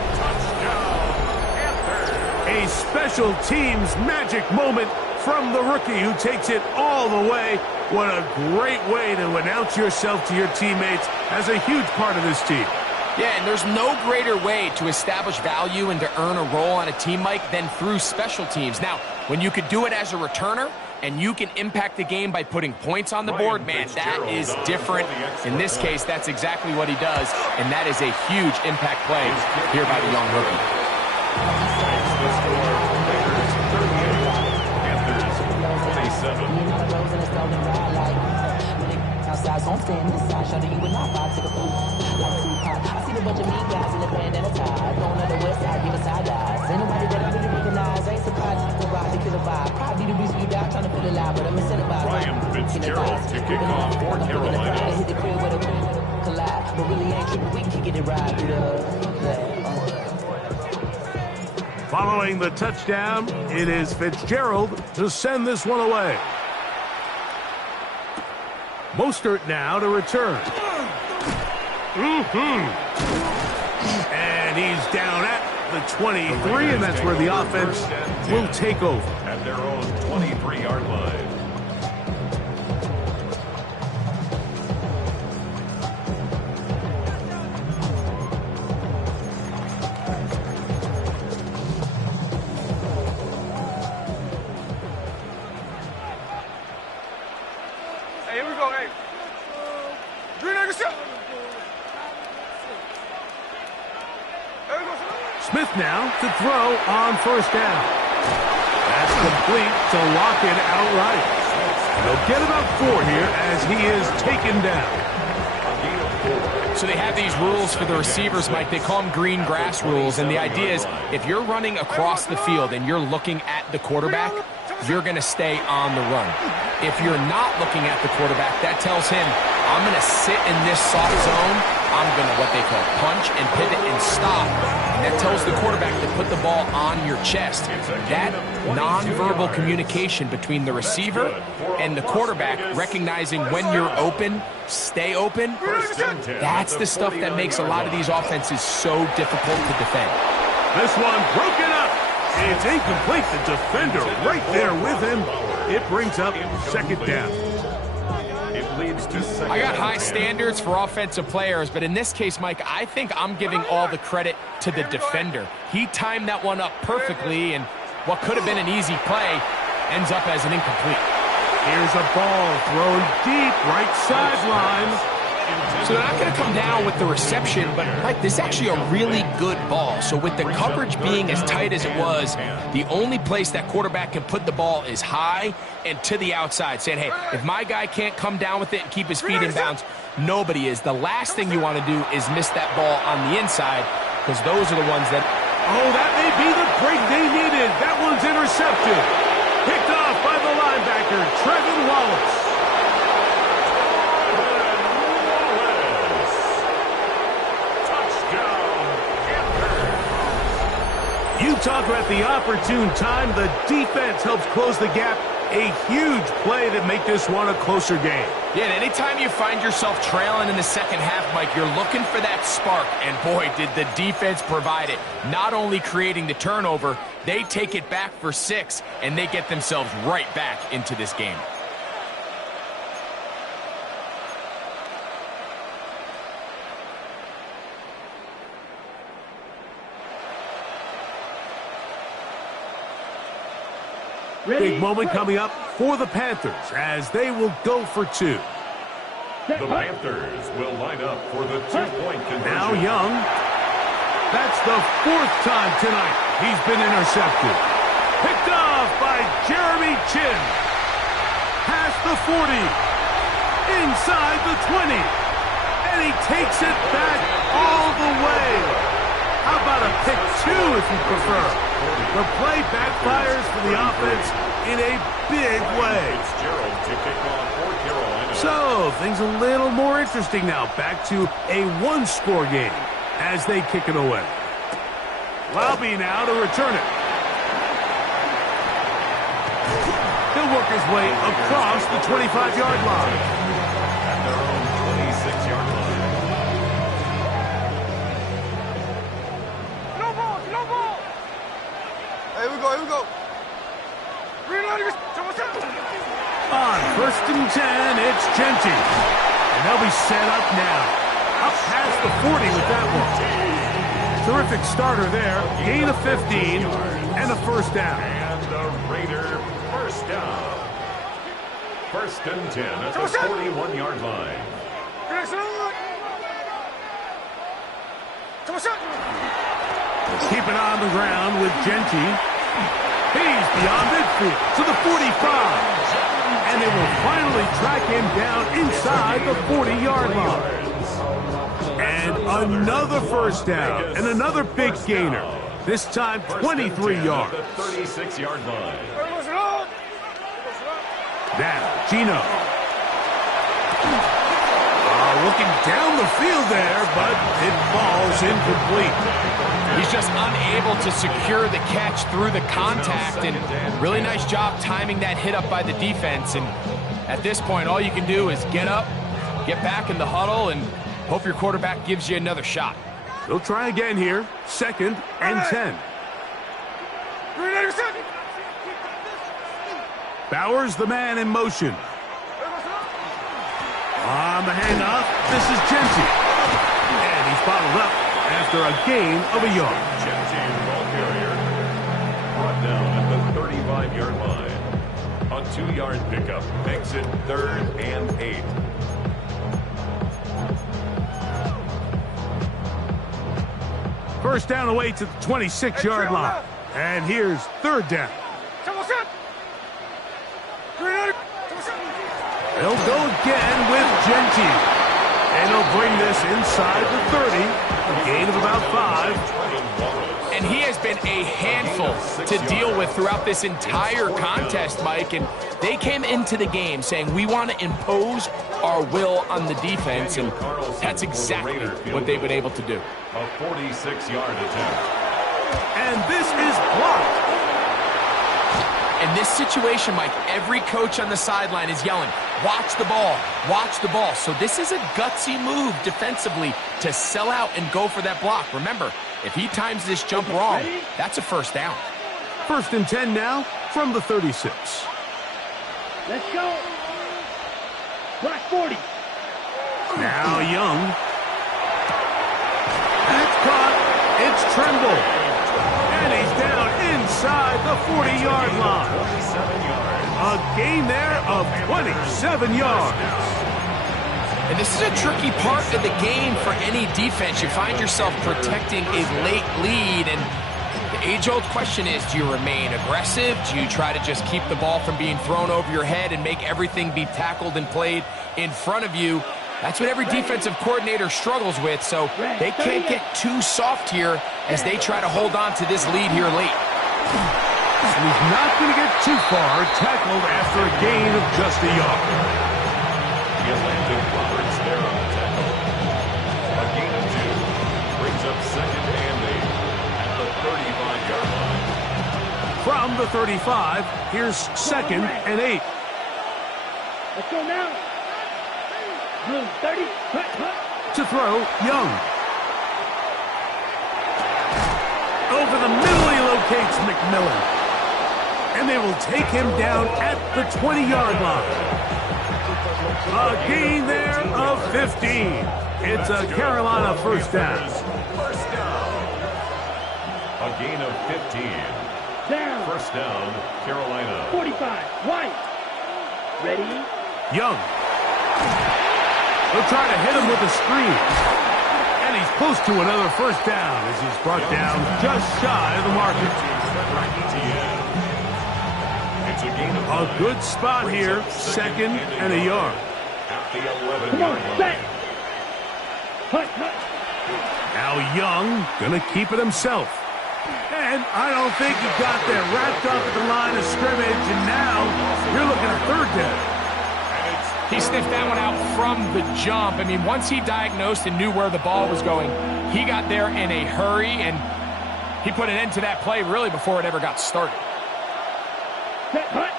A special teams magic moment from the rookie who takes it all the way. What a great way to announce yourself to your teammates as a huge part of this team. Yeah, and there's no greater way to establish value and to earn a role on a team, Mike, than through special teams. Now, when you could do it as a returner and you can impact the game by putting points on the board, man, that is different. In this case, that's exactly what he does, and that is a huge impact play here by the young rookie. Ryan Fitzgerald to kick off for Carolina. Following the touchdown, it is Fitzgerald to send this one away. Mostert now to return. And he's down at the 23, and that's where the offense will take over. At their own 23-yard line. Hey, here we go, hey. Green Egg shot. Smith now to throw on 1st down. That's complete to lock it outright. They'll get about 4 here as he is taken down. So they have these rules for the receivers, Mike. They call them green grass rules, and the idea is if you're running across the field and you're looking at the quarterback, you're going to stay on the run. If you're not looking at the quarterback, that tells him, I'm going to sit in this soft zone. I'm going to what they call punch and pivot and stop. And that tells the quarterback to put the ball on your chest. That nonverbal communication between the receiver and the quarterback, recognizing when you're open, stay open, that's the stuff that makes a lot of these offenses so difficult to defend. This one broken up. It's incomplete. The defender right there with him. It brings up 2nd down. I got high standards for offensive players, but in this case, Mike, I think I'm giving all the credit to the defender. He timed that one up perfectly, and what could have been an easy play ends up as an incomplete. Here's a ball thrown deep right sideline. So they're not going to come down with the reception, but, Mike, this is actually a really good ball. So with the coverage being as tight as it was, the only place that quarterback can put the ball is high and to the outside, saying, hey, if my guy can't come down with it and keep his feet in bounds, nobody is. The last thing you want to do is miss that ball on the inside, because those are the ones that... Oh, that may be the break they needed. That one's intercepted. Picked off by the linebacker, Trevin Wallace. You talk about the opportune time. The defense helps close the gap A huge play that make this one a closer game. Yeah, and anytime you find yourself trailing in the second half, Mike, you're looking for that spark. And boy, did the defense provide it. Not only creating the turnover, they take it back for 6, and they get themselves right back into this game. Big moment coming up for the Panthers as they will go for 2. The Panthers will line up for the 2-point conversion. Now Young. That's the 4th time tonight he's been intercepted. Picked off by Jeremy Chin. Past the 40. Inside the 20. And he takes it back all the way. How about a pick 2 if you prefer? The play backfires for the offense in a big way. So, things a little more interesting now. Back to a 1-score game as they kick it away. Lobby now to return it. He'll work his way across the 25-yard line. At their own 26-yard line. Here we go. On 1st and 10, it's Genty. And they'll be set up now. Up past the 40 with that one. Terrific starter there. Gain of 15 and a 1st down. And the Raider first down. 1st and 10 at the 41-yard line. Keep it on the ground with Genty. He's beyond midfield to the 45. And they will finally track him down inside the 40-yard line. And another 1st down and another big gainer. This time 23 yards. The 36-yard line. Now Gino. Looking down the field there, but it falls incomplete. He's just unable to secure the catch through the contact, and really nice job timing that hit up by the defense. And at this point, all you can do is get up, get back in the huddle, and hope your quarterback gives you another shot. They'll try again here. 2nd and 10. Bowers, the man in motion. On the handoff, this is Genty. And he's bottled up after a gain of a yard. Genty, ball carrier, brought down at the 35-yard line. A 2-yard pickup makes it 3rd and 8. First down away to the 26-yard line. And here's 3rd down. They'll go again with Genty. And he'll bring this inside the 30. A gain of about 5. And he has been a handful to deal with throughout this entire contest, Mike. And they came into the game saying, we want to impose our will on the defense. And that's exactly what they've been able to do. A 46-yard attempt. And this is blocked. In this situation, Mike, every coach on the sideline is yelling, watch the ball, watch the ball. So this is a gutsy move defensively to sell out and go for that block. Remember, if he times this jump wrong, that's a 1st down. 1st and 10 now from the 36. Let's go. Black 40. Now Young. That's caught. It's Trimble. And he's down inside the 40-yard line. A gain there of 27 yards. And this is a tricky part of the game for any defense. You find yourself protecting a late lead, and the age-old question is, do you remain aggressive? Do you try to just keep the ball from being thrown over your head and make everything be tackled and played in front of you? That's what every defensive coordinator struggles with, so they can't get too soft here as they try to hold on to this lead here late. And he's not going to get too far, tackled after a gain of just a yard. Landon Roberts there on the tackle. A gain of 2 brings up 2nd and 8 at the 35-yard line. From from the 35. Here's 2nd and 8. Let's go now. Blue 30. Cut. To throw, Young. Over the middle, he locates McMillan. And they will take him down at the 20-yard line. A gain there of 15. It's a Carolina first down. First down. A gain of 15. Down. First down, Carolina. 45. White. Ready. Young. They'll try to hit him with a screen. And he's close to another first down as he's brought down just shy of the marker. It's a gain of A good spot here, 2nd and a yard. at the 11 Come on, yard line. set. Cut. Now Young gonna keep it himself. And I don't think he got there. Wrapped up at the line of scrimmage, and now you're looking at 3rd down. He sniffed that one out from the jump. I mean, once he diagnosed and knew where the ball was going, he got there in a hurry, and he put an end to that play really before it ever got started. Set. Cut.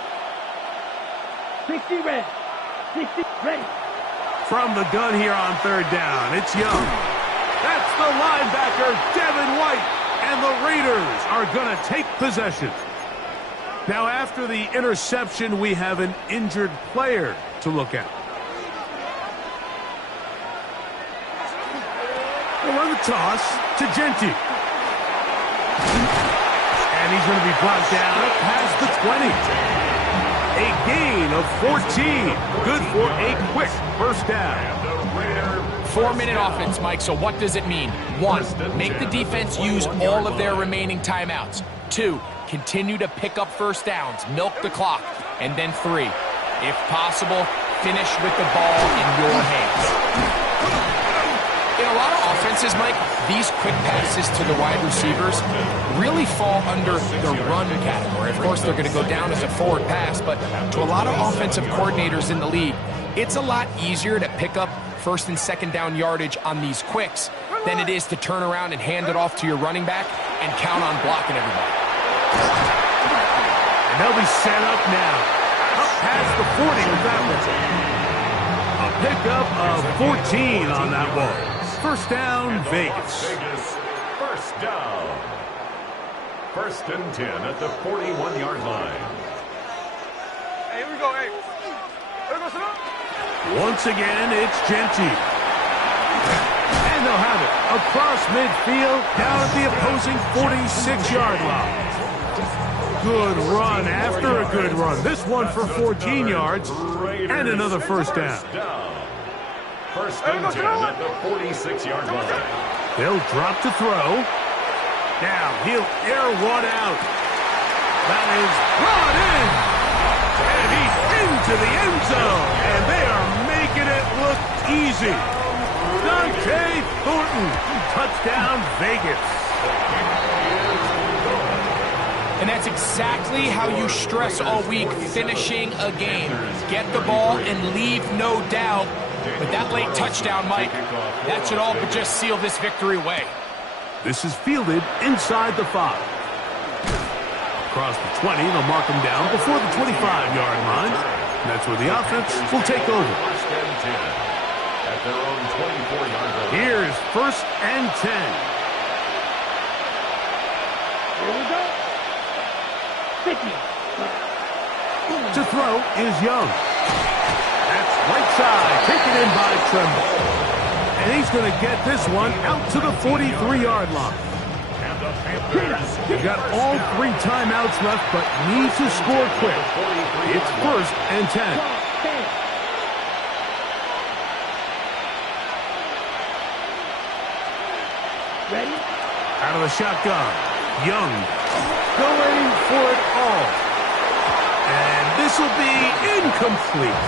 60 red. 60 ready. From the gun here on 3rd down, it's Young. That's the linebacker, Devin White, and the Raiders are going to take possession. Now, after the interception, we have an injured player to look at. We'll run the toss to Genty. And he's going to be brought down past the 20. A gain of 14. Good for a quick first down. 4-minute offense, Mike, so what does it mean? 1, make the defense use all of their remaining timeouts. 2, continue to pick up first downs, milk the clock. And then 3, if possible, finish with the ball in your hands. In a lot of offenses, Mike, these quick passes to the wide receivers really fall under the run category. Of course, they're going to go down as a forward pass, but to a lot of offensive coordinators in the league, it's a lot easier to pick up 1st and 2nd down yardage on these quicks than it is to turn around and hand it off to your running back and count on blocking everybody. And they'll be set up now. Up past the 40 with that one. A pickup of 14 on that ball. First down, Vegas. First down. 1st and 10 at the 41-yard line. Hey, here we go, hey. Here we go, sit up. Once again, it's Genty. And they'll have it across midfield, down at the opposing 46-yard line. Good run after a good run. This one for 14 yards and another first down. 1st and 10 at the 46-yard line. They'll drop to throw. Now he'll air one out. That is brought in. And he's into the end zone. And they are making it look easy. Dante Thornton. Touchdown, Vegas. And that's exactly how you stress all week, finishing a game. Get the ball and leave no doubt. With that late touchdown, Mike, that should all but just seal this victory away. This is fielded inside the 5. Across the 20, they'll mark him down before the 25-yard line. And that's where the offense will take over. 1st and 10 at their own 24-yard line. Here's 1st and 10. Here we go. 50. To throw is Young. That's right side, taken in by Tremble. And he's going to get this one out to the 43-yard line. They've got all 3 timeouts left, but need to score quick. It's 1st and 10. Ready? Out of the shotgun, Young going for it all. And this will be incomplete.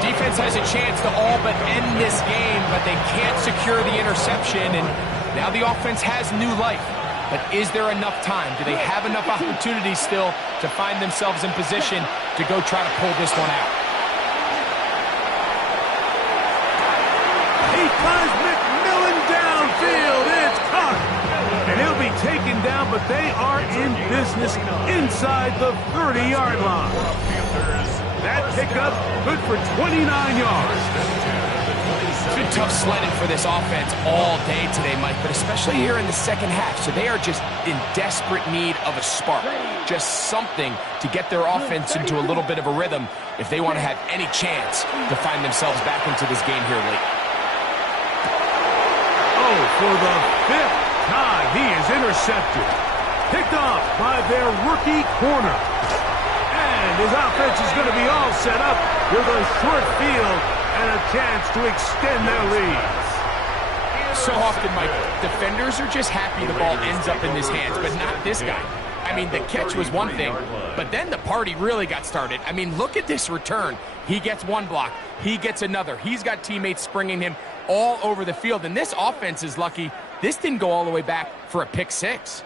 Defense has a chance to all but end this game, but they can't secure the interception, and now the offense has new life. But is there enough time? Do they have enough opportunities still to find themselves in position to go try to pull this one out? He finds McMillan downfield. It's caught. And he'll be taken down, but They are in business inside the 30-yard line. That pickup good for 29 yards. It's been tough sledding for this offense all day today, Mike, but especially here in the second half. So they are just in desperate need of a spark, just something to get their offense into a little bit of a rhythm if they want to have any chance to find themselves back into this game here late. Oh, for the 5th time, he is intercepted. Picked off by their rookie corner. And his offense is going to be all set up with a short field and a chance to extend their leads. So often, Mike, defenders are just happy the ball ends up in his hands, but not this guy. I mean, the catch was one thing, but then the party really got started. I mean, look at this return. He gets one block. He gets another. He's got teammates springing him all over the field, and this offense is lucky this didn't go all the way back for a pick six.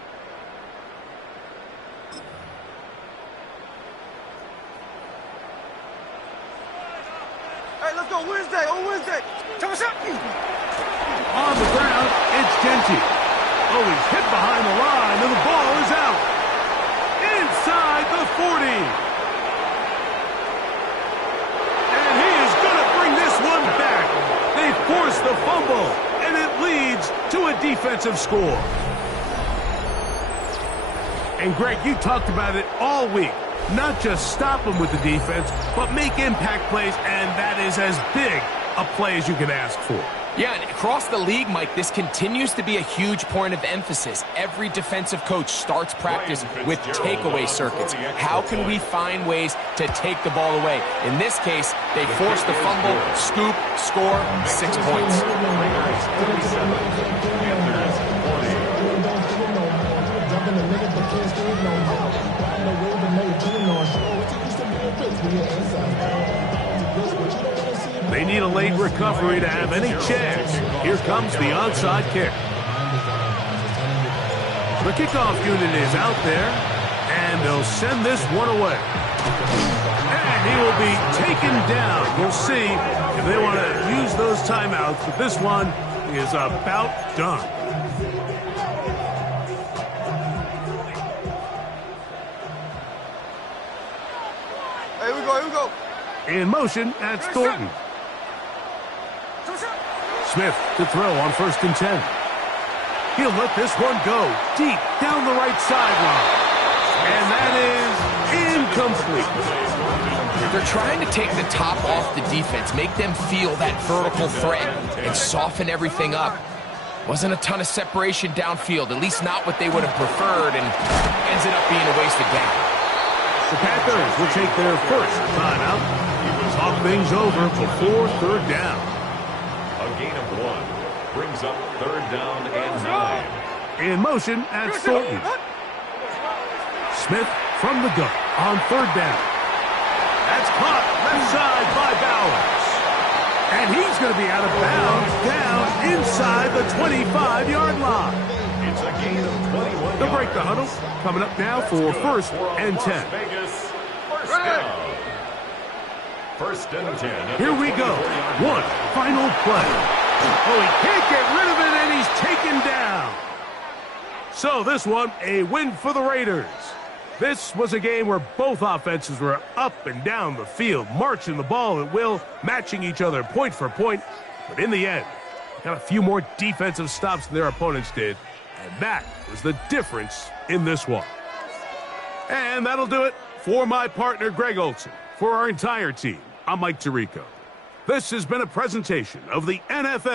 Hey, let's go Wednesday, on Wednesday. Tell us up. On the ground, it's Genty. Oh, he's hit behind the line, and the ball is out. Inside the 40. And he is going to bring this one back. They force the fumble, and it leads to a defensive score. And Greg, you talked about it all week. Not just stop them with the defense, but make impact plays, and that is as big a play as you can ask for. Yeah, and across the league, Mike, this continues to be a huge point of emphasis. Every defensive coach starts practice with takeaway circuits. How can we find ways to take the ball away? In this case, they force the fumble, scoop, score, 6 points. They need a late recovery to have any chance. Here comes the onside kick. The kickoff unit is out there, and they'll send this one away. And he will be taken down. We'll see if they want to use those timeouts, but this one is about done. Hey, we go. In motion, that's Thornton. Smith to throw on 1st and 10. He'll let this one go deep down the right sideline. And that is incomplete. They're trying to take the top off the defense, make them feel that vertical threat, and soften everything up. Wasn't a ton of separation downfield, at least not what they would have preferred, and ends it up being a wasted down. The Packers will take their first timeout. Talk things over before 3rd down. A gain of 1 brings up 3rd down and 9. In motion at Thornton. Smith from the gun on 3rd down. That's caught left side by Bowers. And he's going to be out of bounds down inside the 25-yard line. It's a gain of 21. They'll break the huddle. Coming up now for 1st and 10. Vegas, 1st down. 1st and 10. Here we go. One final play. Oh, he can't get rid of it, and he's taken down. So this one, a win for the Raiders. This was a game where both offenses were up and down the field, marching the ball at will, matching each other point for point. But in the end, got a few more defensive stops than their opponents did, and that was the difference in this one. And that'll do it for my partner, Greg Olson. For our entire team, I'm Mike Tirico. This has been a presentation of the NFL